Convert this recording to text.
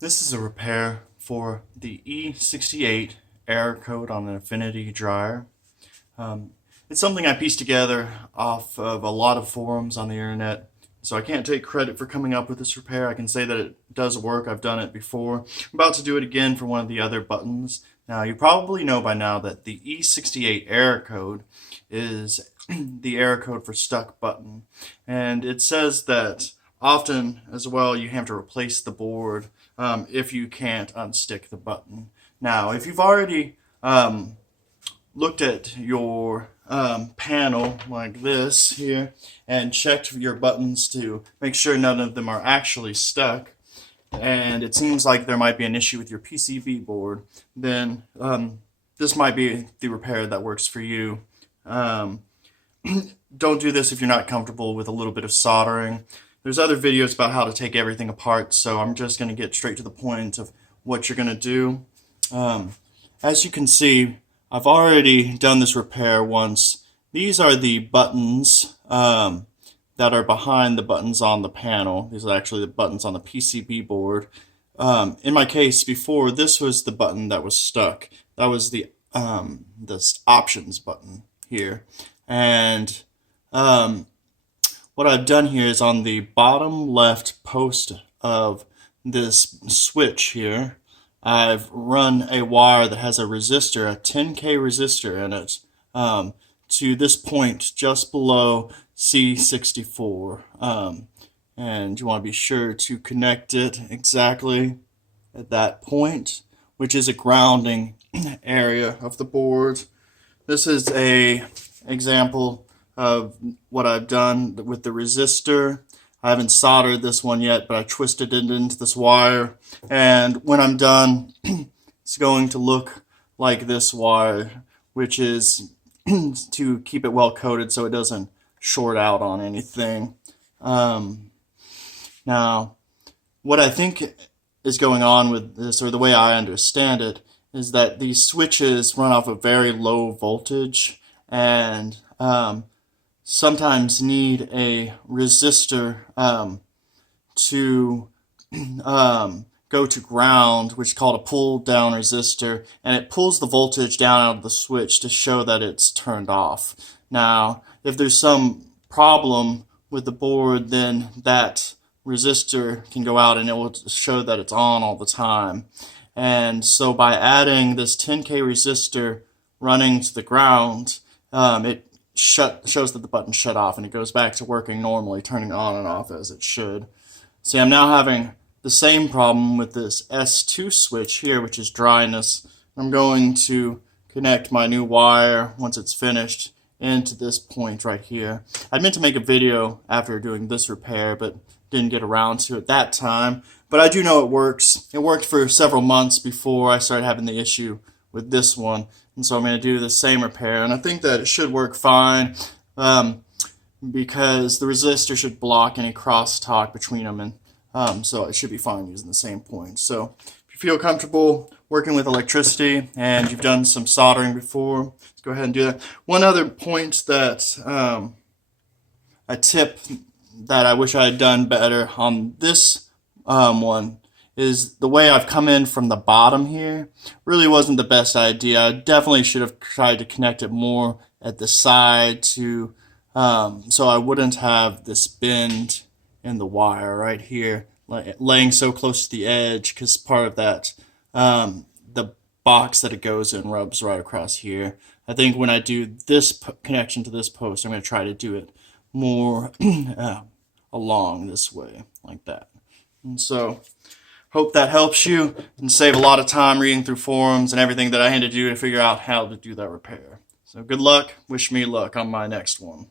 This is a repair for the E68 error code on an Affinity Dryer. Um, it's something I pieced together off of a lot of forums on the internet, so I can't take credit for coming up with this repair. I can say that it does work. I've done it before. I'm about to do it again for one of the other buttons. Now, you probably know by now that the E68 error code is the error code for stuck button, and it says that often as well you have to replace the board if you can't unstick the button. Now, if you've already looked at your panel like this here and checked your buttons to make sure none of them are actually stuck, and it seems like there might be an issue with your PCB board, then this might be the repair that works for you. Don't do this if you're not comfortable with a little bit of soldering. There's other videos about how to take everything apart, so I'm just going to get straight to the point of what you're going to do. As you can see, I've already done this repair once. These are the buttons that are behind the buttons on the panel. These are actually the buttons on the PCB board. In my case before, this was the button that was stuck. That was the this options button here. And what I've done here is on the bottom left post of this switch here, I've run a wire that has a resistor, a 10K resistor in it, to this point just below C64. And you want to be sure to connect it exactly at that point, which is a grounding area of the board. This is a example of what I've done with the resistor. I haven't soldered this one yet, but I twisted it into this wire, and when I'm done, it's going to look like this wire, which is to keep it well coated so it doesn't short out on anything. Now, what I think is going on with this, or the way I understand it, is that these switches run off a very low voltage, and sometimes need a resistor to go to ground, which is called a pull down resistor, and it pulls the voltage down out of the switch to show that it's turned off. Now, if there's some problem with the board, then that resistor can go out and it will show that it's on all the time. And so by adding this 10K resistor running to the ground, it shows that the button shut off and it goes back to working normally, turning on and off as it should. See, I'm now having the same problem with this S2 switch here, which is dryness. I'm going to connect my new wire once it's finished into this point right here. I meant to make a video after doing this repair, but didn't get around to it that time. But I do know it works. It worked for several months before I started having the issue with this one, and so I'm going to do the same repair, and I think that it should work fine because the resistor should block any crosstalk between them, and so it should be fine using the same point. So if you feel comfortable working with electricity and you've done some soldering before, let's go ahead and do that. One other point that a tip that I wish I had done better on this one is the way I've come in from the bottom here really wasn't the best idea. I definitely should have tried to connect it more at the side to so I wouldn't have this bend in the wire right here laying so close to the edge, because part of that the box that it goes in rubs right across here. I think when I do this connection to this post, I'm going to try to do it more along this way like that. And so hope that helps you and save a lot of time reading through forums and everything that I had to do to figure out how to do that repair. So good luck. Wish me luck on my next one.